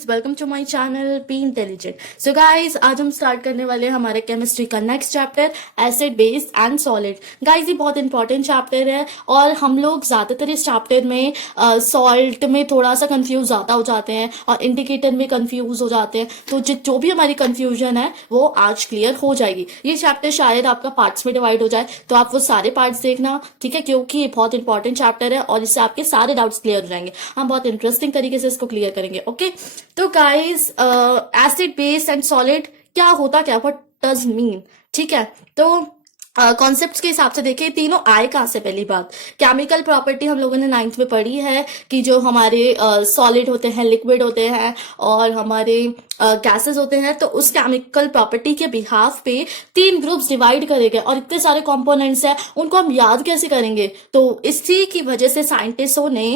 Guys, welcome to my channel be intelligent. So guys, आज हम start करने वाले हैं हमारे केमिस्ट्री का next chapter, acid base and solid. Guys, ये बहुत इंपॉर्टेंट चैप्टर है और हम लोग ज्यादातर इस चैप्टर में सॉल्ट में थोड़ा सा कंफ्यूज ज्यादा हो जाते हैं और इंडिकेटर में कंफ्यूज हो जाते हैं। तो जो भी हमारी कंफ्यूजन है वो आज क्लियर हो जाएगी। ये चैप्टर शायद आपका पार्ट्स में डिवाइड हो जाए, तो आप वो सारे पार्ट्स देखना, ठीक है, क्योंकि ये बहुत इंपॉर्टेंट चैप्टर है और इससे आपके सारे डाउट्स क्लियर हो जाएंगे। हम बहुत इंटरेस्टिंग तरीके से इसको क्लियर करेंगे। ओके, तो guys, acid base and solid क्या होता, क्या व्हाट डज मीन, ठीक है। तो कॉन्सेप्ट्स के हिसाब से देखें, तीनों आए कहां से? पहली बात, केमिकल प्रॉपर्टी हम लोगों ने 9th में पढ़ी है कि जो हमारे सॉलिड होते हैं, लिक्विड होते हैं और हमारे गैसेस होते हैं, तो उस केमिकल प्रॉपर्टी के बिहाफ पे 3 ग्रुप्स डिवाइड करे गए और इतने सारे कंपोनेंट्स हैं, उनको हम याद कैसे करेंगे? तो इसी की वजह से साइंटिस्टों ने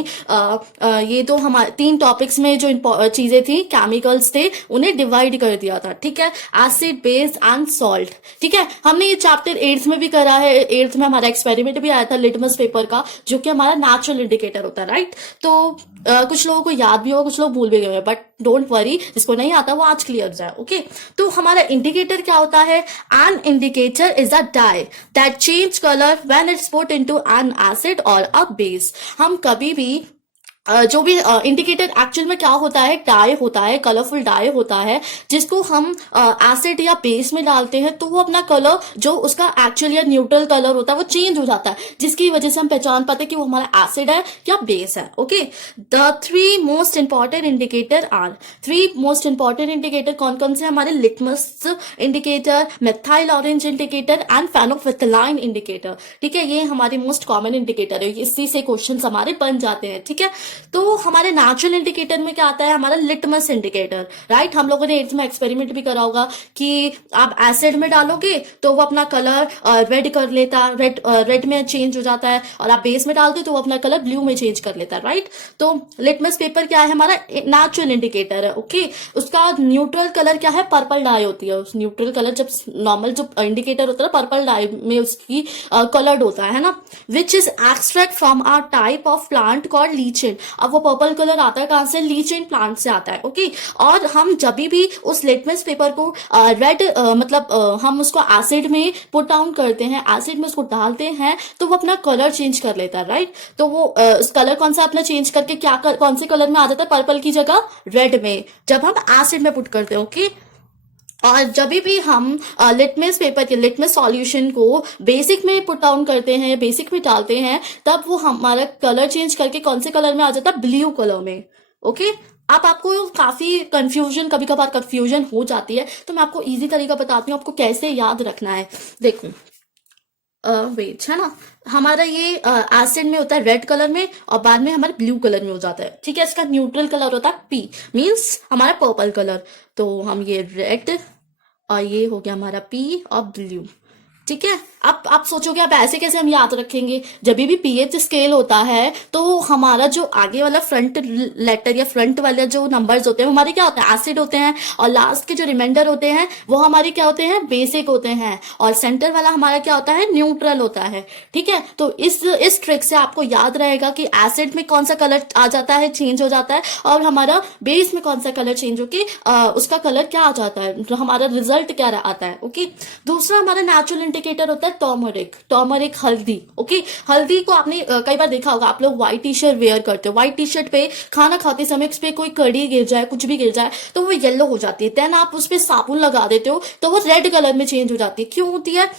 ये तो हमारे 3 टॉपिक्स में जो चीजें थी, केमिकल्स थे, उन्हें डिवाइड कर दिया था, ठीक है, एसिड बेस एंड सॉल्ट। ठीक है, हमने ये चैप्टर 8th में भी करा है। 8th में हमारा एक्सपेरिमेंट भी आया था लिटमस पेपर का, जो कि हमारा नेचुरल इंडिकेटर होता है, राइट। तो कुछ लोगों को याद भी होगा, कुछ लोग भूल भी गए, बट डोंट वरी, जिसको नहीं आता वो आज क्लियर हो जाए। ओके, तो हमारा इंडिकेटर क्या होता है? An indicator is a dye that change colour when it's put into an acid और अ बेस। हम कभी भी जो भी इंडिकेटर एक्चुअल में क्या होता है, डाई होता है, कलरफुल डाई होता है, जिसको हम एसिड या बेस में डालते हैं तो वो अपना कलर, जो उसका एक्चुअल या न्यूट्रल कलर होता है, वो चेंज हो जाता है, जिसकी वजह से हम पहचान पाते हैं कि वो हमारा एसिड है या बेस है। Okay, the 3 most important indicator are, 3 most important indicator कौन कौन से? हमारे litmus indicator, methyl orange indicator and phenolphthalein indicator. ठीक है, ये हमारे मोस्ट कॉमन इंडिकेटर है, इसी से क्वेश्चन हमारे बन जाते हैं। ठीक है, तो हमारे नेचुरल इंडिकेटर में क्या आता है? हमारा लिटमस इंडिकेटर, राइट। हम लोगों ने 8th में एक्सपेरिमेंट भी करा होगा कि आप एसिड में डालोगे तो वो अपना कलर रेड कर लेता है, रेड में चेंज हो जाता है, और आप बेस में डालते हो तो वो अपना कलर ब्लू में चेंज कर लेता है, राइट। तो लिटमस पेपर क्या है? हमारा नेचुरल इंडिकेटर है। ओके, उसका न्यूट्रल कलर क्या है? पर्पल डाई होती है। उस न्यूट्रल कलर, जब नॉर्मल जो इंडिकेटर होता है पर्पल डाई में उसकी कलर्ड होता है ना, which is extract from a type of plant called lichen. अब वो पर्पल कलर आता है कहां से? लीचेन प्लांट से आता है। ओके, और हम जब भी उस लिटमस पेपर को रेड हम उसको एसिड में पुट डाउन करते हैं, एसिड में उसको डालते हैं, तो वो अपना कलर चेंज कर लेता है, राइट। तो वो उस कलर कौन सा अपना चेंज करके कौन से कलर में आ जाता है? पर्पल की जगह रेड में, जब हम एसिड में पुट करते हैं। ओके, और जब भी हम लिटमस पेपर के लिटमस सॉल्यूशन को बेसिक में पुट डाउन करते हैं, बेसिक में डालते हैं, तब वो हमारा कलर चेंज करके कौन से कलर में आ जाता है? ब्लू कलर में। ओके, अब आपको काफी कभी कभार कंफ्यूजन हो जाती है, तो मैं आपको इजी तरीका बताती हूँ आपको कैसे याद रखना है। देखो, वेट है ना, हमारा ये एसिड में होता है रेड कलर में और बाद में हमारे ब्लू कलर में हो जाता है। ठीक है, इसका न्यूट्रल कलर होता है पी, मीन्स हमारा पर्पल कलर। तो हम ये रेड और ये हो गया हमारा पी और ब्लू। ठीक है, अब आप सोचोगे अब ऐसे कैसे हम याद रखेंगे? जब भी पीएच स्केल होता है तो हमारा जो आगे वाला फ्रंट लेटर या फ्रंट वाले जो नंबर्स होते हैं हमारे क्या होते हैं? एसिड होते हैं, और लास्ट के जो रिमाइंडर होते हैं वो हमारे क्या होते हैं? बेसिक होते हैं, और सेंटर वाला हमारा क्या होता है? न्यूट्रल होता है। ठीक है, तो इस ट्रिक से आपको याद रहेगा कि एसिड में कौन सा कलर आ जाता है, चेंज हो जाता है, और हमारा बेस में कौन सा कलर चेंज होके उसका कलर क्या आ जाता है, तो हमारा रिजल्ट क्या आता है। ओके, दूसरा हमारा नेचुरल इंडिकेटर होता है टर्मरिक, हल्दी। ओके, हल्दी को आपने कई बार देखा होगा, आप लोग व्हाइट टी शर्ट वेयर करते हो, व्हाइट टी शर्ट पे खाना खाते समय उस पे कोई कड़ी गिर जाए, कुछ भी गिर जाए, तो वो येलो हो जाती है। देन आप उस पे साबुन लगा देते हो तो वो रेड कलर में चेंज हो जाती है। क्यों होती है?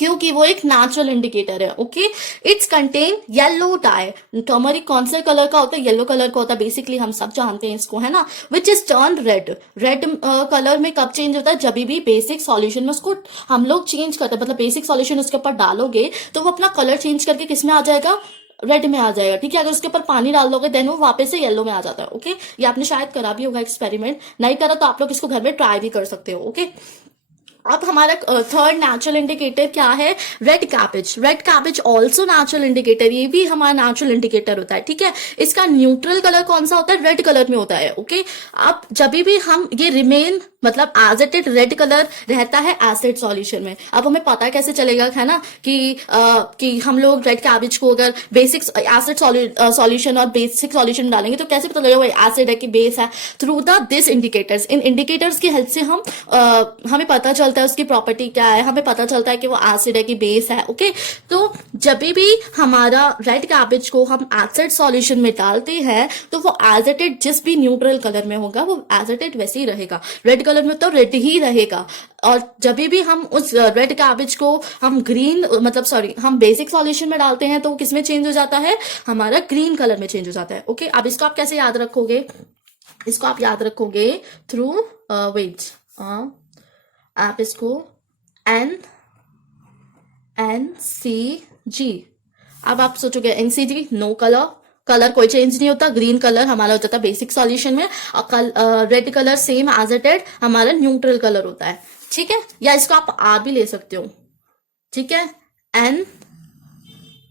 क्योंकि वो एक नेचुरल इंडिकेटर है। Okay, it's contain yellow die. Turmeric कौन से कलर का होता है? येलो कलर का होता है। बेसिकली हम सब जानते हैं इसको, है ना, which is turn red. Red colour में कब चेंज होता है? जब भी बेसिक सॉल्यूशन में उसको हम लोग चेंज करते हैं, मतलब बेसिक सॉल्यूशन उसके ऊपर डालोगे तो वो अपना कलर चेंज करके किस में आ जाएगा? रेड में आ जाएगा। ठीक है, अगर उसके ऊपर पानी डाल दोगे देन वो वापस से येलो में आ जाता है। ओके, ये आपने शायद करा भी होगा एक्सपेरिमेंट, नहीं करा तो आप लोग इसको घर में ट्राई भी कर सकते हो। ओके, अब हमारा थर्ड नेचुरल इंडिकेटर क्या है? Red cabbage. Red cabbage also natural indicator, ये भी हमारा नेचुरल इंडिकेटर होता है। ठीक है, इसका न्यूट्रल कलर कौन सा होता है? रेड कलर में होता है। ओके, अब जब भी हम ये रिमेन मतलब एज इट रेड कलर रहता है एसिड सॉल्यूशन में। अब हमें पता कैसे चलेगा, है ना, कि हम लोग रेड कैबेज को अगर बेसिक एसिड सॉल्यूशन और बेसिक सॉल्यूशन में डालेंगे तो कैसे पता लगेगा वो एसिड है कि बेस है? Through the this indicators. In indicators की हेल्प से हमें पता चलता है उसकी प्रॉपर्टी क्या है, हमें पता चलता है कि वो एसिड है कि बेस है। ओके, तो जब भी हमारा रेड कैबेज को हम एसिड सॉल्यूशन में डालते हैं तो वो एज इट इट जिस भी न्यूट्रल कलर में होगा वो एज इट इट वैसे ही रहेगा, रेड कलर में तो रेड ही रहेगा। और जब भी हम उस रेड कैबेज को हम ग्रीन मतलब सॉरी हम बेसिक सॉल्यूशन में डालते हैं तो किस में चेंज हो जाता है? हमारा ग्रीन कलर में चेंज हो जाता है। ओके, अब इसको आप कैसे याद रखोगे? इसको आप याद रखोगे थ्रू वेट, आप इसको NCG। अब आप सोचोगे NCG नो कलर, कलर कोई चेंज नहीं होता, ग्रीन कलर हमारा हो जाता है बेसिक सॉल्यूशन में और red colour same as it is हमारा न्यूट्रल कलर होता है। ठीक है, या इसको आप R भी ले सकते हो। ठीक है, N,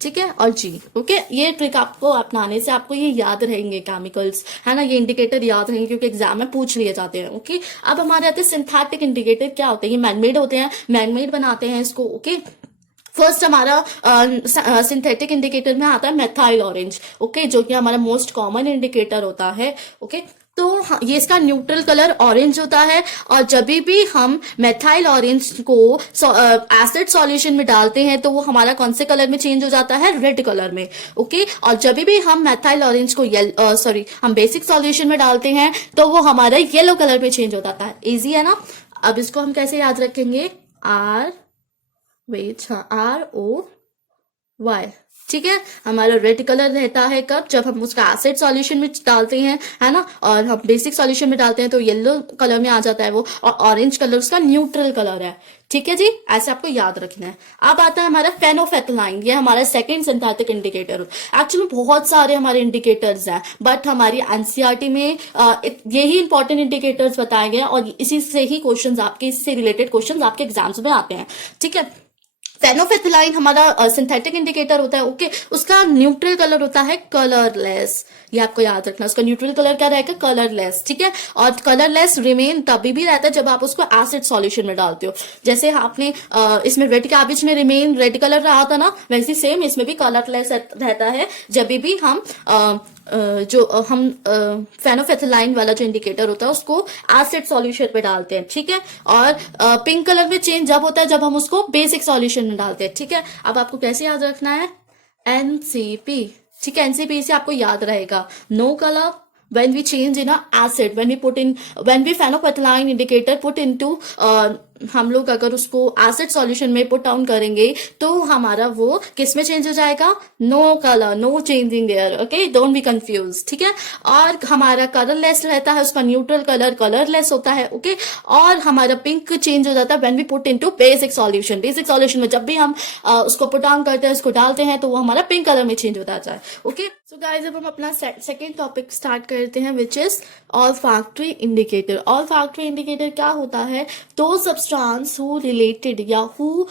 ठीक है, और G। ओके, ये ट्रिक आपको अपनाने से आपको ये याद रहेंगे केमिकल्स, है ना, ये इंडिकेटर याद रहेंगे क्योंकि एग्जाम में पूछ लिए जाते हैं। ओके, अब हमारे आते हैं सिंथेटिक इंडिकेटर। क्या होते हैं? ये मैनमेड होते हैं, मैनमेड बनाते हैं इसको। ओके, फर्स्ट हमारा सिंथेटिक इंडिकेटर में आता है मेथाइल ऑरेंज। ओके, जो कि हमारा मोस्ट कॉमन इंडिकेटर होता है। ओके, तो ये इसका न्यूट्रल कलर ऑरेंज होता है और जब भी हम मेथाइल ऑरेंज को एसिड सॉल्यूशन में डालते हैं तो वो हमारा कौन से कलर में चेंज हो जाता है? रेड कलर में। ओके, और जब भी हम मेथाइल ऑरेंज को हम बेसिक सॉल्यूशन में डालते हैं तो वो हमारा येलो कलर में चेंज हो जाता है। इजी है ना? अब इसको हम कैसे याद रखेंगे? ROY। ठीक है, हमारा रेड कलर रहता है कब? जब हम उसका एसिड सॉल्यूशन में डालते हैं, है ना, और हम बेसिक सॉल्यूशन में डालते हैं तो येलो कलर में आ जाता है वो, और ऑरेंज कलर उसका न्यूट्रल कलर है। ठीक है जी, ऐसे आपको याद रखना है। अब आता है हमारा फेनोफेथलाइन, ये हमारा सेकंड सिंथेटिक इंडिकेटर। एक्चुअली बहुत सारे हमारे इंडिकेटर्स हैं बट हमारी एनसीईआरटी में यही इंपॉर्टेंट इंडिकेटर्स बताए गए और इसी से ही क्वेश्चंस आपके, इससे रिलेटेड क्वेश्चंस आपके एग्जाम्स में आते हैं। ठीक है, फेनोफेथलाइन हमारा सिंथेटिक इंडिकेटर होता है। ओके, उसका न्यूट्रल कलर होता है कलरलेस, ये आपको याद रखना। उसका न्यूट्रल कलर क्या रहेगा? कलरलेस। ठीक है, और कलरलेस रिमेन तभी भी रहता है जब आप उसको एसिड सॉल्यूशन में डालते हो। जैसे आपने इसमें रेड कैबेज में रिमेन रेड कलर रहा था ना, वैसे सेम इसमें भी कलरलेस रहता है जब भी हम हम फेनोफेथलाइन वाला जो इंडिकेटर होता है उसको एसिड सॉल्यूशन में डालते हैं। ठीक है, और पिंक कलर में चेंज जब होता है जब हम उसको बेसिक सॉल्यूशन में डालते हैं। ठीक है, अब आपको कैसे याद रखना है? NCP। ठीक है, NCP से आपको याद रहेगा no colour when we change in a acid, when we phenolphthalein indicator put into हम लोग अगर उसको एसिड सॉल्यूशन में पुट डाउन करेंगे तो हमारा वो किस में चेंज हो जाएगा? No colour, no changing there. Okay, don't be confuse. ठीक है, और हमारा कलरलेस रहता है, उसका न्यूट्रल कलर कलरलेस होता है। ओके, और हमारा पिंक चेंज हो जाता है when we put into basic solution. Basic solution में जब भी हम उसको पुट डाउन करते हैं, उसको डालते हैं तो वो हमारा पिंक कलर में चेंज हो जाता है। ओके, सो गाइस अब हम अपना सेकेंड टॉपिक स्टार्ट करते हैं which is olfactory indicator. Olfactory indicator क्या होता है? दो substance who related या who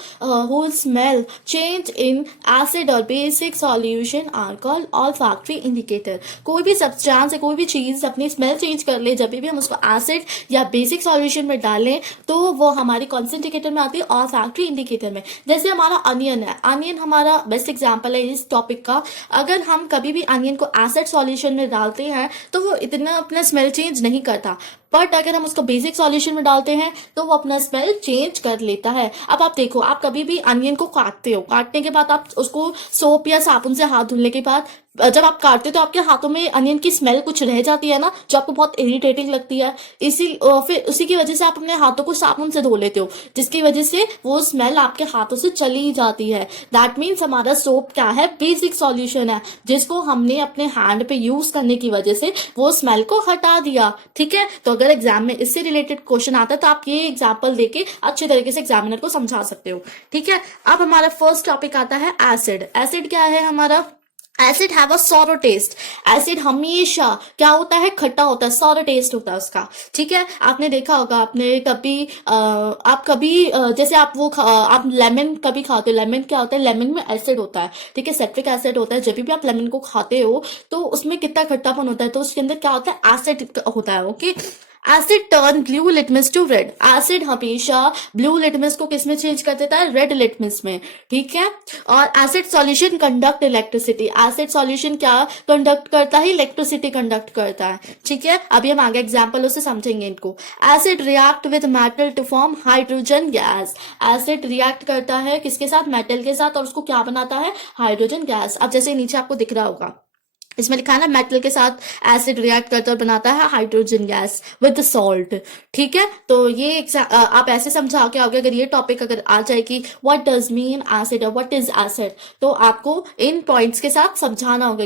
smell change in acid or basic solution are called olfactory indicator। कोई भी सब्सटेंस है, कोई भी चीज अपनी स्मेल चेंज कर ले जब भी हम उसको एसिड या बेसिक सॉल्यूशन में डालें तो वो हमारी कौन से इंडिकेटर में आती है? ऑल्फैक्टरी इंडिकेटर में। जैसे हमारा अनियन है, अनियन हमारा बेस्ट एग्जाम्पल है इस टॉपिक का। अगर हम कभी भी अनियन को एसिड सॉल्यूशन में डालते हैं तो वो इतना अपना स्मेल चेंज नहीं करता, बट अगर हम उसको बेसिक सॉल्यूशन में डालते हैं तो वो अपना स्मेल चेंज कर लेता है। अब आप देखो, आप कभी भी अनियन को काटते हो, काटने के बाद आप उसको सोप या साबुन से हाथ धुलने के बाद जब आप काटते हो तो आपके हाथों में अनियन की स्मेल कुछ रह जाती है ना, जो आपको बहुत इरिटेटिंग लगती है। फिर उसी की वजह से आप अपने हाथों को साबुन से धो लेते हो, जिसकी वजह से वो स्मेल आपके हाथों से चली जाती है। दैट मीन्स हमारा सोप क्या है? बेसिक सॉल्यूशन है, जिसको हमने अपने हैंड पे यूज करने की वजह से वो स्मेल को हटा दिया। ठीक है, तो अगर एग्जाम में इससे रिलेटेड क्वेश्चन आता है तो आप ये एग्जाम्पल देके अच्छे तरीके से एग्जामिनर को समझा सकते हो। ठीक है, अब हमारा फर्स्ट टॉपिक आता है एसिड। एसिड क्या है हमारा? Acid have a sour taste. Acid हमेशा क्या होता है? खट्टा होता है, सॉरो टेस्ट होता है उसका। ठीक है, आपने देखा होगा, आपने कभी आप कभी जैसे आप लेमन कभी खाते हो, लेमन क्या होता है? लेमन में एसिड होता है। ठीक है, सिट्रिक एसिड होता है। जब भी आप लेमन को खाते हो तो उसमें कितना खट्टापन होता है, तो उसके अंदर क्या होता है? एसिड होता है। Okay, acid turn blue litmus to red. Acid हमेशा ब्लू लिटमस को किस में चेंज कर देता है? रेड लिटमस में, ठीक है। और acid solution conduct electricity. Acid solution क्या कंडक्ट करता है? इलेक्ट्रिसिटी कंडक्ट करता है, ठीक है। अभी हम आगे एग्जाम्पलों से समझेंगे इनको। Acid react with metal to form hydrogen gas. Acid react करता है किसके साथ? मेटल के साथ, और उसको क्या बनाता है? Hydrogen gas. अब जैसे नीचे आपको दिख रहा होगा, इसमें लिखा है ना, मेटल के साथ एसिड रिएक्ट करता और बनाता है हाइड्रोजन गैस विद सॉल्ट, ठीक है। तो ये आप ऐसे समझा के आओगे, अगर ये टॉपिक अगर आ जाए कि व्हाट डज मीन एसिड और व्हाट इज एसिड, तो आपको इन पॉइंट्स के साथ समझाना होगा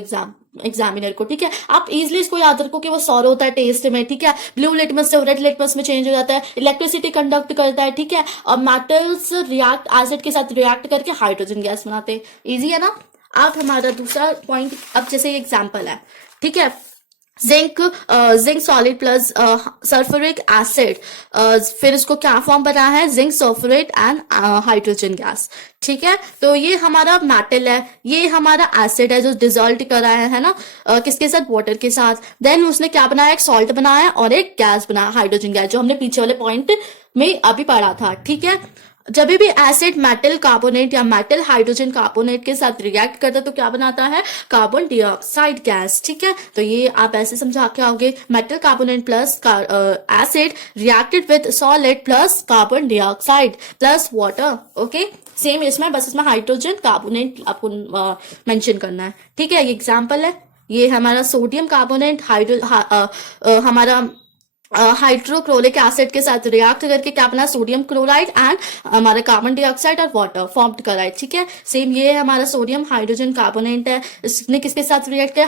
एग्जामिनर को, ठीक है। आप इजिली इसको याद रखो कि वो सौर होता है टेस्ट में, ठीक है। ब्लू लिटमस से रेड लिटमस में चेंज हो जाता है, इलेक्ट्रिसिटी कंडक्ट करता है, ठीक है। और मेटल्स रिएक्ट एसिड के साथ रिएक्ट करके हाइड्रोजन गैस बनाते हैं। इजी है ना। अब हमारा दूसरा पॉइंट, अब जैसे एग्जाम्पल है, ठीक है। Zinc solid plus sulphuric acid, फिर इसको क्या फॉर्म बना है? जिंक सल्फ्यूरेट एंड हाइड्रोजन गैस, ठीक है। तो ये हमारा मेटल है, ये हमारा एसिड है जो डिजोल्व करा है ना, किसके साथ? वाटर के साथ। देन उसने क्या बनाया? एक सॉल्ट बनाया और एक गैस बनाया, हाइड्रोजन गैस, जो हमने पीछे वाले पॉइंट में अभी पढ़ा था, ठीक है। जब भी एसिड मेटल कार्बोनेट या मेटल हाइड्रोजन कार्बोनेट के साथ रिएक्ट करता है तो क्या बनाता है? कार्बन डाइऑक्साइड गैस, ठीक है। तो ये आप ऐसे समझा के आओगे, metal carbonate plus acid reacted with solid plus carbon dioxide plus water, okay. Same इसमें, बस इसमें हाइड्रोजन कार्बोनेट आपको मेंशन करना है, ठीक है। ये एग्जाम्पल है, ये हमारा सोडियम कार्बोनेट हमारा हाइड्रोक्लोरिक एसिड के साथ रिएक्ट करके क्या बना? सोडियम क्लोराइड एंड हमारा कार्बन डाइऑक्साइड और वाटर फॉर्म्ड करा है, ठीक है। सेम ये हमारा सोडियम हाइड्रोजन कार्बोनेट है, इसने किसके साथ रिएक्ट किया?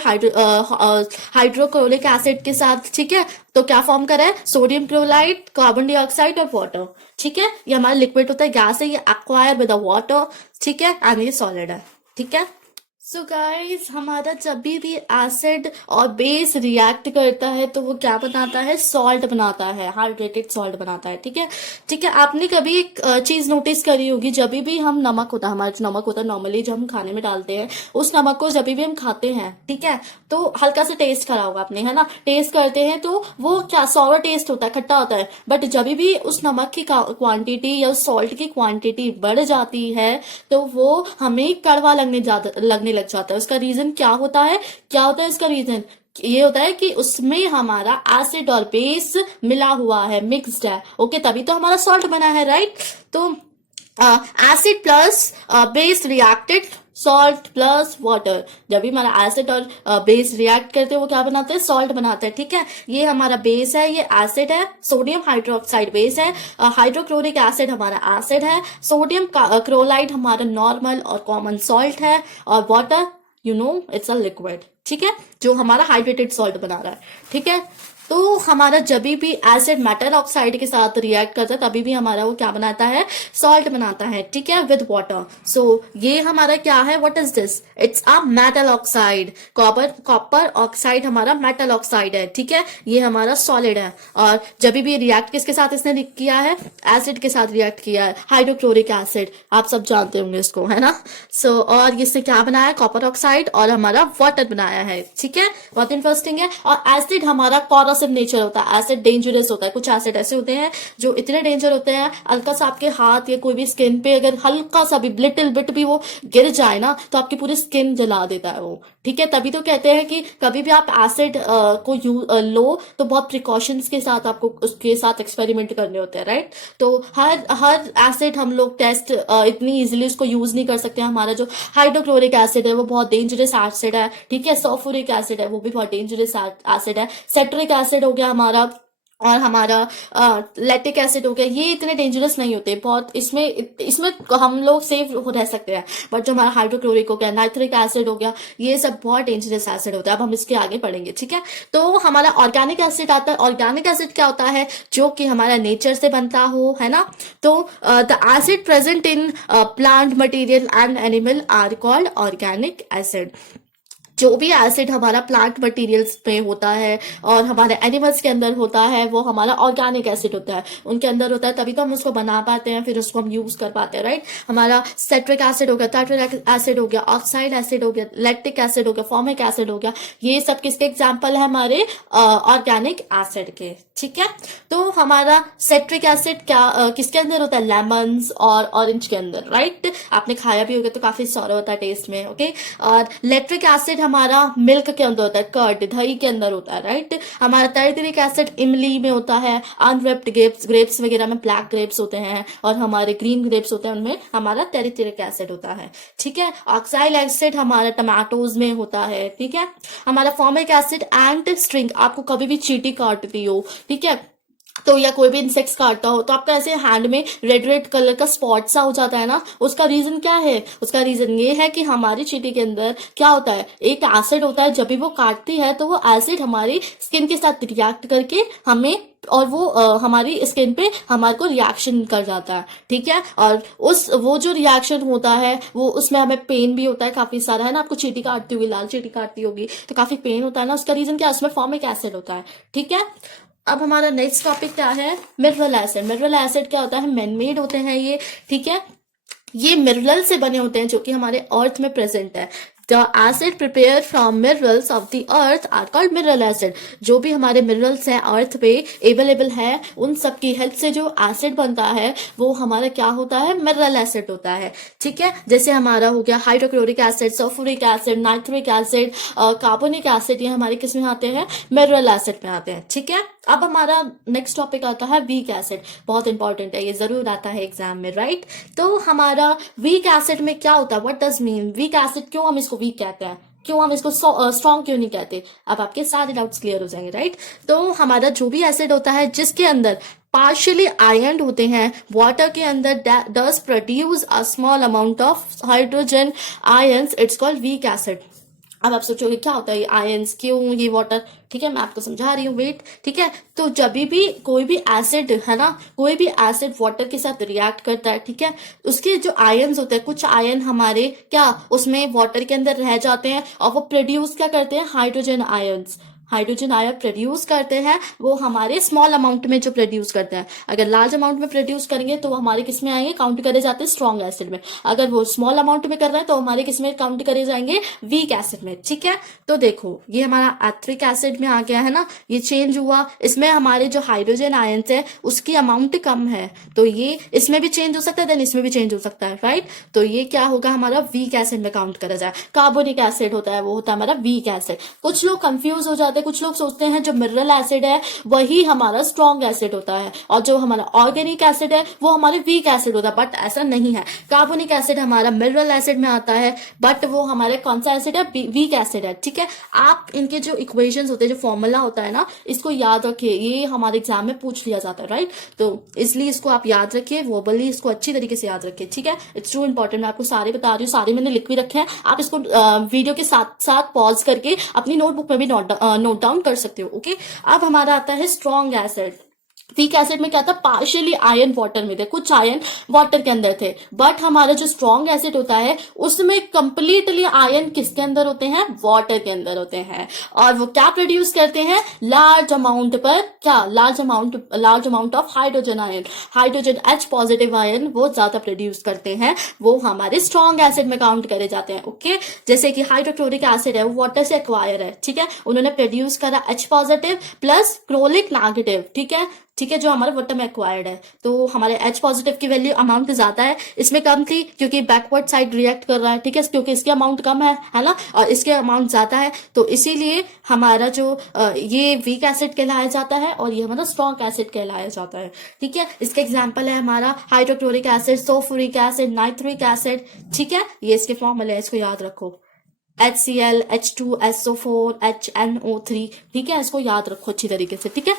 हाइड्रोक्लोरिक एसिड के साथ, ठीक है। तो क्या फॉर्म करा है? सोडियम क्लोराइड, कार्बन डाइऑक्साइड और वाटर, ठीक है। ये हमारा लिक्विड होता है, गैस है, ये एक्वायर विद वाटर, ठीक है। एंड ये सॉलिड है, ठीक है। सो गाइस, हमारा जब भी एसिड और बेस रिएक्ट करता है तो वो क्या बनाता है? सॉल्ट बनाता है, हाइड्रेटेड सॉल्ट बनाता है, ठीक है, ठीक है। आपने कभी एक चीज नोटिस करी होगी, जब भी हम नमक होता है, हमारा जो नमक होता है नॉर्मली जब हम खाने में डालते हैं, उस नमक को जब भी हम खाते हैं, ठीक है, तो हल्का सा टेस्ट करा होगा आपने, है ना। टेस्ट करते हैं तो वो क्या सॉवर टेस्ट होता है, खट्टा होता है। बट जब भी उस नमक की क्वांटिटी या उस सॉल्ट की क्वांटिटी बढ़ जाती है तो वो हमें कड़वा लगने लग जाता है। उसका रीजन क्या होता है? क्या होता है इसका रीजन? ये होता है कि उसमें हमारा एसिड और बेस मिला हुआ है, मिक्स्ड है, ओके, तभी तो हमारा सॉल्ट बना है, राइट। तो acid plus base reacted, salt plus water, जब भी हमारा एसिड और बेस रिएक्ट करते हैं वो क्या बनाते हैं? सॉल्ट बनाते हैं, ठीक है। ये हमारा बेस है, ये एसिड है, सोडियम हाइड्रोक्साइड बेस है, हाइड्रोक्लोरिक एसिड हमारा एसिड है, सोडियम क्लोराइड हमारा नॉर्मल और कॉमन सॉल्ट है, और वाटर इट्स अ लिक्विड, ठीक है, जो हमारा हाइड्रेटेड सॉल्ट बना रहा है, ठीक है। तो हमारा जब भी एसिड मेटल ऑक्साइड के साथ रिएक्ट करता है तभी भी हमारा वो क्या बनाता है? सॉल्ट बनाता है, ठीक है, विद वाटर। सो ये हमारा क्या है? What is this? It's a metal oxide. Copper oxide हमारा मेटल ऑक्साइड है, ठीक है, ये हमारा सॉलिड है। और जब भी रिएक्ट किसके साथ इसने किया है? एसिड के साथ रिएक्ट किया है, हाइड्रोक्लोरिक एसिड, आप सब जानते होंगे इसको, है ना। सो और इसने क्या बनाया? कॉपर ऑक्साइड और हमारा वाटर बनाया है, ठीक है, बहुत इंटरेस्टिंग है। और एसिड हमारा कॉरोसिव नेचर होता है, एसिड डेंजरस होता है। कुछ एसिड ऐसे होते हैं जो इतने डेंजर होते हैं, हल्का सा आपके हाथ या कोई भी स्किन पे अगर हल्का सा भी लिटिल बिट भी वो गिर जाए ना तो आपकी पूरी स्किन जला देता है वो, ठीक है। तभी तो कहते हैं कि कभी भी आप एसिड को लो तो बहुत प्रिकॉशंस के साथ आपको उसके साथ एक्सपेरिमेंट करने होते हैं, राइट। तो हर एसिड हम लोग टेस्ट इतनी इजीली उसको यूज नहीं कर सकते। हमारा जो हाइड्रोक्लोरिक एसिड है वो बहुत डेंजरस एसिड है, ठीक है, सल्फ्यूरिक एसिड है वो भी बहुत डेंजरस एसिड है, सेट्रिक एसिड हो गया हमारा, और हमारा लैक्टिक एसिड हो गया, ये इतने डेंजरस नहीं होते, बहुत इसमें हम लोग सेफ रह सकते हैं। बट जो हमारा हाइड्रोक्लोरिक हो गया, नाइट्रिक एसिड हो गया, ये सब बहुत डेंजरस एसिड होता है। अब हम इसके आगे पढ़ेंगे, ठीक है। तो हमारा ऑर्गेनिक एसिड आता है। ऑर्गेनिक एसिड क्या होता है? जो कि हमारा नेचर से बनता हो, है ना। तो the acid present in plant material and animal are called organic acid, जो भी एसिड हमारा प्लांट मटेरियल्स में होता है और हमारे एनिमल्स के अंदर होता है वो हमारा ऑर्गेनिक एसिड होता है, उनके अंदर होता है, तभी तो हम उसको बना पाते हैं, फिर उसको हम यूज कर पाते हैं, राइट। हमारा सेट्रिक एसिड हो गया, टार्टरिक एसिड हो गया, ऑक्साइड एसिड हो गया, लैक्टिक एसिड हो गया, फॉर्मिक एसिड हो गया, ये सब किसके एग्जाम्पल है हमारे ऑर्गेनिक एसिड के, ठीक है। तो हमारा सेट्रिक एसिड क्या किसके अंदर होता है, लेमन्स और ऑरेंज के अंदर, राइट। आपने खाया भी होगा तो काफी सौरा होता है टेस्ट में, ओके। और लैक्टिक एसिड हमारा मिल्क के अंदर होता है, कर्ड दही के अंदर होता है, राइट। हमारा टार्टरिक एसिड इमली में होता है, अनरिप्ड ग्रेप्स वगैरह में ब्लैक ग्रेप्स होते हैं और हमारे ग्रीन ग्रेप्स होते हैं, उनमें हमारा टार्टरिक एसिड होता है, ठीक है। ऑक्साइड एसिड हमारा टमाटोज में होता है, ठीक है। हमारा फॉर्मिक एसिड एंड स्ट्रिंग, आपको कभी भी चींटी काटती हो, ठीक है, तो या कोई भी इंसेक्ट्स काटता हो तो आपका ऐसे हैंड में रेड रेड कलर का स्पॉट सा हो जाता है ना, उसका रीजन क्या है, उसका रीजन ये है कि हमारी चींटी के अंदर क्या होता है, एक एसिड होता है, जब भी वो काटती है तो वो एसिड हमारी स्किन के साथ रिएक्ट करके हमें और वो हमारी स्किन पे हमारे को रिएक्शन कर जाता है, ठीक है। और वो जो रिएक्शन होता है वो उसमें हमें पेन भी होता है काफी सारा, है ना। आपको चींटी काटती होगी, लाल चींटी काटती होगी तो काफी पेन होता है ना, उसका रीजन क्या है, उसमें फॉर्मिक एसिड होता है, ठीक है। अब हमारा नेक्स्ट टॉपिक क्या है, मिनरल एसिड। मिनरल एसिड क्या होता है, मैनमेड होते हैं ये, ठीक है। ये मिनरल से बने होते हैं जो कि हमारे अर्थ में प्रेजेंट है। The acid prepare from minerals of the earth are called mineral acid. जो भी हमारे मिनरल्स हैं अर्थ पे अवेलेबल है, उन सब की हेल्प से जो एसिड बनता है वो हमारा क्या होता है, मिनरल एसिड होता है, ठीक है। जैसे हमारा हो गया hydrochloric acid, sulphuric acid, nitric acid, carbonic acid, ये हमारे किस में आते हैं, मिनरल एसिड में आते हैं, ठीक है। अब हमारा नेक्स्ट टॉपिक आता है वीक एसिड। बहुत इंपॉर्टेंट है, ये जरूर आता है एग्जाम में, राइट। तो हमारा वीक एसिड में क्या होता है, what does mean weak acid, क्यों हम इसको वीक कहते हैं, क्यों हम इसको स्ट्रॉन्ग क्यों नहीं कहते, अब आपके सारे डाउट्स क्लियर हो जाएंगे, राइट। तो हमारा जो भी एसिड होता है जिसके अंदर पार्शियली आयन होते हैं, वाटर के अंदर does produce a small amount of hydrogen ions, it's called weak acid. अब आप सोचोगे क्या होता है ये आयंस, क्यों ये वाटर, ठीक है, मैं आपको समझा रही हूँ, वेट, ठीक है। तो जब भी कोई भी एसिड है ना, कोई भी एसिड वाटर के साथ रिएक्ट करता है, ठीक है, उसके जो आयंस होते हैं, कुछ आयन हमारे क्या उसमें वाटर के अंदर रह जाते हैं और वो प्रोड्यूस क्या करते हैं, hydrogen ions. Hydrogen ion produce करते हैं, वो हमारे स्मॉल अमाउंट में जो प्रोड्यूस करते हैं। अगर लार्ज अमाउंट में प्रोड्यूस करेंगे तो हमारे किस में आएंगे, काउंट करे जाते हैं स्ट्रॉन्ग एसिड में। अगर वो स्मॉल अमाउंट में कर रहे हैं तो हमारे किस में काउंट करे जाएंगे, वीक एसिड में, ठीक है। तो देखो ये हमारा एथ्रिक एसिड में आ गया है ना, ये चेंज हुआ, इसमें हमारे जो हाइड्रोजन आयंस है उसकी अमाउंट कम है, तो ये इसमें भी चेंज हो सकता है, देन इसमें भी चेंज हो सकता है, राइट। तो ये क्या होगा, हमारा वीक एसिड में काउंट करा जाए। कार्बोनिक एसिड होता है, वो होता है हमारा वीक एसिड। कुछ लोग कंफ्यूज हो जाते हैं, कुछ लोग सोचते हैं जो मिनरल एसिड है वही हमारा स्ट्रॉन्ग एसिड होता है और जो हमारा ऑर्गेनिक एसिड है वो हमारे वीक एसिड होता है, बट ऐसा नहीं है। कार्बोनिक एसिड हमारा मिनरल एसिड में आता है, बट वो हमारे कौन सा एसिड है, वीक एसिड है, ठीक है। आप इनके जो इक्वेशंस होते हैं, जो फॉर्मूला होता है ना, इसको याद रखिए, ये हमारे एग्जाम में पूछ लिया जाता है, राइट। तो इसलिए इसको आप याद रखिए, वर्बली इसको अच्छी तरीके से याद रखिए, ठीक है। इट्स टू इंपॉर्टेंट, मैं आपको सारे बता रही हूँ, सारे मैंने लिख भी रखे हैं, आप इसको वीडियो के साथ साथ पॉज करके अपनी नोटबुक में भी नोट डाउन कर सकते हो, ओके। अब हमारा आता है स्ट्रॉन्ग एसिड। वीक एसिड में क्या था, पार्शियली आयन वाटर में थे, कुछ आयन वाटर के अंदर थे, बट हमारा जो स्ट्रॉन्ग एसिड होता है उसमें कंप्लीटली आयन किसके अंदर होते हैं, वाटर के अंदर होते हैं। और वो क्या प्रोड्यूस करते हैं, लार्ज अमाउंट पर क्या, large amount of hydrogen ion, hydrogen H positive ion वो ज्यादा प्रोड्यूस करते हैं, वो हमारे स्ट्रॉन्ग एसिड में काउंट करे जाते हैं, ओके। जैसे कि हाइड्रोक्लोरिक एसिड है, वो वाटर से एक्वायर है, ठीक है, उन्होंने प्रोड्यूस करा H positive plus chloric negative, ठीक है, ठीक है, जो हमारे वाटर में एक्वायर्ड है। तो हमारे H पॉजिटिव की वैल्यू अमाउंट ज्यादा है, इसमें कम थी क्योंकि बैकवर्ड साइड रिएक्ट कर रहा है, ठीक है, क्योंकि इसकी अमाउंट कम है ना, और इसके अमाउंट ज्यादा है, तो इसीलिए हमारा जो ये वीक एसिड कहलाया जाता है और ये हमारा स्ट्रॉन्ग एसिड कहलाया जाता है, ठीक है। इसके एग्जाम्पल है हमारा hydrochloric acid, sulphuric acid, nitric acid, ठीक है, ये इसके फॉर्मूले है, इसको याद रखो, HCl, H2SO4, HNO3, ठीक है, इसको याद रखो अच्छी तरीके से, ठीक है।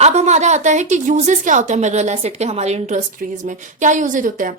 अब हमारा आता है कि यूजेस क्या होता है मिनरल एसिड के हमारी इंडस्ट्रीज में, क्या यूजेज होते हैं।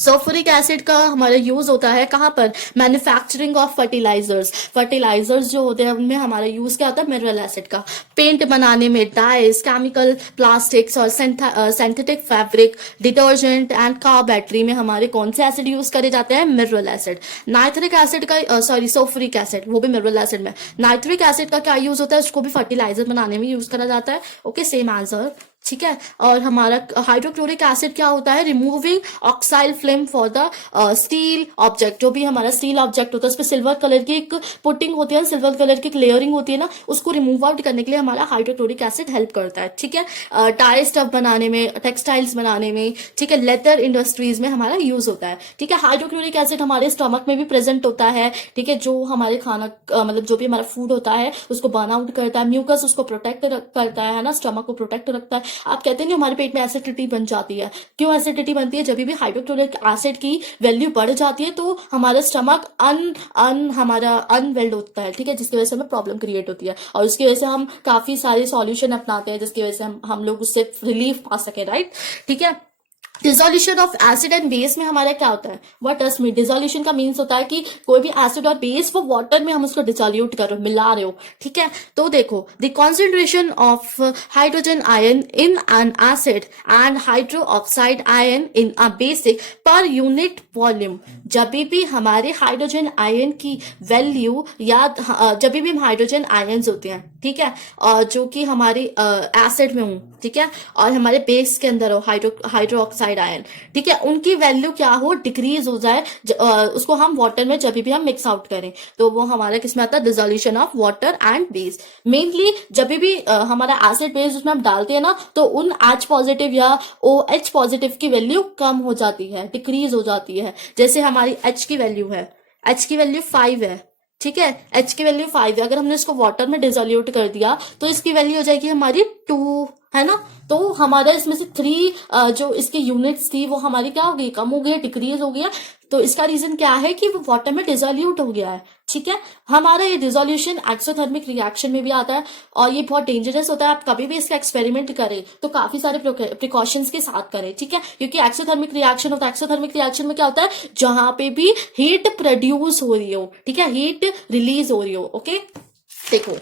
सल्फ्यूरिक एसिड का हमारा यूज होता है कहाँ पर, मैन्युफैक्चरिंग ऑफ फर्टिलाइजर्स। फर्टिलाइजर्स जो होते हैं उनमें हमारा यूज क्या होता है, मिनरल एसिड का। पेंट बनाने में, डाइज, केमिकल, प्लास्टिक्स और synthetic fabric, detergent and car battery में हमारे कौन से एसिड यूज करे जाते हैं, मिनरल एसिड। नाइट्रिक एसिड का सल्फ्यूरिक एसिड, वो भी मिनरल एसिड में। नाइट्रिक एसिड का क्या यूज होता है, उसको भी फर्टिलाइजर बनाने में यूज करा जाता है। ओके, सेम आंसर, ठीक है। और हमारा हाइड्रोक्लोरिक एसिड क्या होता है, removing oxide film for the steel object. जो भी हमारा स्टील ऑब्जेक्ट होता है उस पर सिल्वर कलर की एक पुटिंग होती है, सिल्वर कलर की एक लेयरिंग होती है ना, उसको रिमूव आउट करने के लिए हमारा हाइड्रोक्लोरिक एसिड हेल्प करता है, ठीक है। टायर स्टफ बनाने में, टेक्सटाइल्स बनाने में, ठीक है, लेदर इंडस्ट्रीज में हमारा यूज होता है, ठीक है। हाइड्रोक्लोरिक एसिड हमारे स्टमक में भी प्रेजेंट होता है, ठीक है, जो हमारे खाना मतलब जो भी हमारा फूड होता है उसको बर्न आउट करता है, म्यूकस उसको प्रोटेक्ट करता है ना, स्टमक को प्रोटेक्ट रखता है। आप कहते हैं कि हमारे पेट में एसिडिटी बन जाती है, क्यों एसिडिटी बनती है, जब भी हाइड्रोक्लोरिक एसिड की वैल्यू बढ़ जाती है तो हमारा स्टमक हमारा अनवेल्ड होता है, ठीक है, जिसकी वजह से हमें प्रॉब्लम क्रिएट होती है और उसकी वजह से हम काफी सारे सॉल्यूशन अपनाते हैं जिसकी वजह से हम लोग उससे रिलीफ पा सके, राइट, ठीक है। Dissolution of acid and base में हमारा क्या होता है, व्हाट डज मीन, डिसोल्यूशन का मीन्स होता है कि कोई भी एसिड और बेस वो वाटर में हम उसको डिसोल्यूट कर रहे हो, मिला रहे हो, ठीक है। तो देखो, the concentration of hydrogen ion in an acid and hydro oxide ion in a basic per unit volume. जब भी हमारे हाइड्रोजन आयन की वैल्यू या जब भी हम हाइड्रोजन आयन्स होते हैं, ठीक है, और जो कि हमारे एसिड में हो, ठीक है, और हमारे बेस के अंदर हो हाइड्रो ऑक्साइड आयन, ठीक है, उनकी वैल्यू क्या हो, डिक्रीज हो जाए, उसको हम वाटर में जब भी हम मिक्स आउट करें तो वो हमारा किसमें आता है, dissolution of water and base. Mainly जब भी हमारा एसिड बेस उसमें हम डालते हैं ना तो उन H पॉजिटिव या OH पॉजिटिव की वैल्यू कम हो जाती है, डिक्रीज हो जाती है। जैसे हमारी H की वैल्यू है, H की वैल्यू 5 है, ठीक है, H की वैल्यू 5 है, अगर हमने इसको वाटर में डिसोल्यूट कर दिया तो इसकी वैल्यू हो जाएगी हमारी 2, है ना। तो हमारा इसमें से 3 जो इसके यूनिट्स थी वो हमारी क्या हो गई, कम हो गई, डिक्रीज हो गया। तो इसका रीजन क्या है कि वो वाटर में डिसोल्यूट हो गया है, ठीक है। हमारा ये डिसोल्यूशन एक्सोथर्मिक रिएक्शन में भी आता है और ये बहुत डेंजरस होता है। आप कभी भी इसका एक्सपेरिमेंट करें तो काफी सारे प्रिकॉशंस के साथ करें, ठीक है, क्योंकि एक्सोथर्मिक रिएक्शन होता है। एक्सोथर्मिक रिएक्शन में क्या होता है, जहां पे भी हीट प्रोड्यूस हो रही हो, ठीक है, हीट रिलीज हो रही हो। ओके, देखो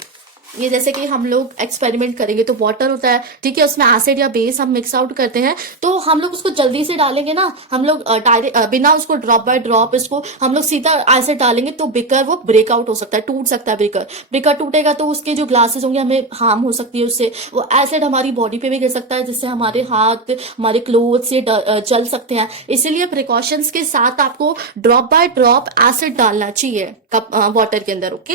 ये जैसे कि हम लोग एक्सपेरिमेंट करेंगे तो वाटर होता है, ठीक है, उसमें एसिड या बेस हम मिक्स आउट करते हैं तो हम लोग उसको जल्दी से डालेंगे ना, हम लोग डायरेक्ट बिना उसको ड्रॉप बाय ड्रॉप इसको हम लोग सीधा एसिड डालेंगे तो बेकर वो ब्रेकआउट हो सकता है, टूट सकता है। बेकर टूटेगा तो उसके जो ग्लासेस होंगे हमें हार्म हो सकती है उससे, वो एसिड हमारी बॉडी पे भी गिर सकता है जिससे हमारे हाथ, हमारे क्लोथ्स ये जल सकते हैं। इसीलिए प्रिकॉशंस के साथ आपको ड्रॉप बाय ड्रॉप एसिड डालना चाहिए वाटर के अंदर। ओके,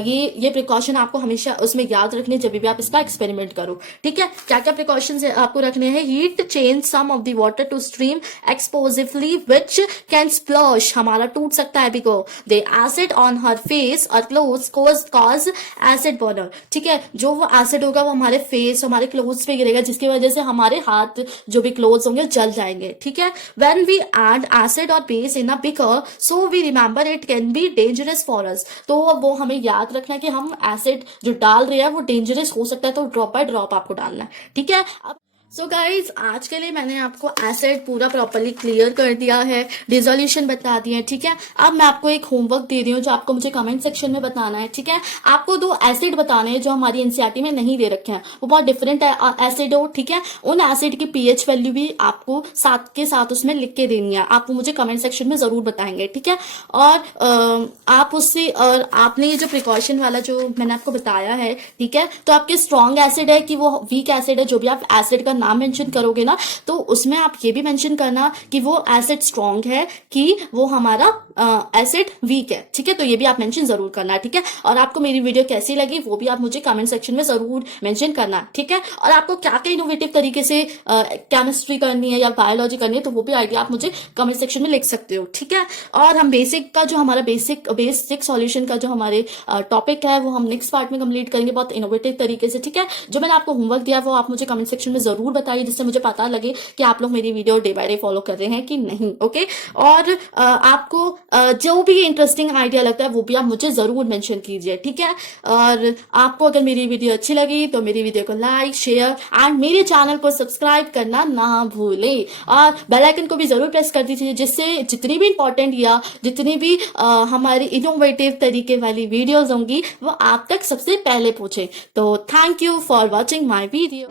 ये प्रिकॉशन आपको हमेशा उसमें याद रखने जब भी आप इसका एक्सपेरिमेंट करो, ठीक है। क्या क्या प्रिकॉशंस आपको रखने हैं, heat change some of the water to stream explosively which can splash, हमारा टूट सकता है because the acid on her face और क्लोथ्स कॉज एसिड बर्नर, ठीक है। जो वो एसिड होगा वो हमारे फेस, हमारे क्लोथ्स पे गिरेगा जिसकी वजह से हमारे हाथ जो भी क्लोथ्स होंगे जल जाएंगे, ठीक है। व्हेन वी ऐड एसिड और base in a beaker so we remember it can be dangerous for us, तो वो हमें याद रखना है कि हम एसिड जो डाल रहे हैं वो डेंजरस हो सकता है, तो ड्रॉप बाय ड्रॉप आपको डालना है, ठीक है। अब सो गाइज आज के लिए मैंने आपको एसिड पूरा प्रॉपर्ली क्लियर कर दिया है, डिसोल्यूशन बता दिए, ठीक है। अब मैं आपको एक होमवर्क दे रही हूँ जो आपको मुझे कमेंट सेक्शन में बताना है, ठीक है। आपको 2 एसिड बताने हैं जो हमारी एनसीईआरटी में नहीं दे रखे हैं, वो बहुत डिफरेंट एसिड हो, ठीक है। उन एसिड की पीएच वैल्यू भी आपको साथ के साथ उसमें लिख के देनी है, आप मुझे कमेंट सेक्शन में जरूर बताएंगे, ठीक है। और आप उससे और आपने ये जो प्रिकॉशन वाला जो मैंने आपको बताया है, ठीक है, तो आपके स्ट्रॉन्ग एसिड है कि वो वीक एसिड है, जो भी आप एसिड का नाम मेंशन करोगे ना तो उसमें आप ये भी मेंशन करना कि वो एसिड स्ट्रॉन्ग है कि वो हमारा एसिड वीक है, ठीक है। तो ये भी आप मेंशन जरूर करना, ठीक है। और आपको मेरी वीडियो कैसी लगी वो भी आप मुझे कमेंट सेक्शन में जरूर मेंशन करना, ठीक है। और आपको क्या क्या इनोवेटिव तरीके से केमिस्ट्री करनी है या बायोलॉजी करनी है तो वो भी आइडिया आप मुझे कमेंट सेक्शन में लिख सकते हो, ठीक है। और हम बेसिक का जो हमारा बेसिक सॉल्यूशन का जो हमारे टॉपिक है वो हम नेक्स्ट पार्ट में कंप्लीट करेंगे बहुत इनोवेटिव तरीके से, ठीक है। जो मैंने आपको होमवर्क दिया वो आप मुझे कमेंट सेक्शन में जरूर बताइए जिससे मुझे पता लगे कि आप लोग मेरी video day by day follow कर रहे हैं कि नहीं, ओके। और आपको जो भी इंटरेस्टिंग आइडिया लगता है वो भी आप मुझे जरूर मेंशन कीजिए, ठीक है। और आपको अगर मेरी वीडियो अच्छी लगी तो मेरी वीडियो को लाइक, शेयर एंड मेरे चैनल को सब्सक्राइब करना ना भूलें, और बेल आइकन को भी जरूर प्रेस कर दीजिए, जिससे जितनी भी इंपॉर्टेंट या जितनी भी हमारी इनोवेटिव तरीके वाली वीडियोस होंगी वो आप तक सबसे पहले पहुंचे। तो thank you for watching my video.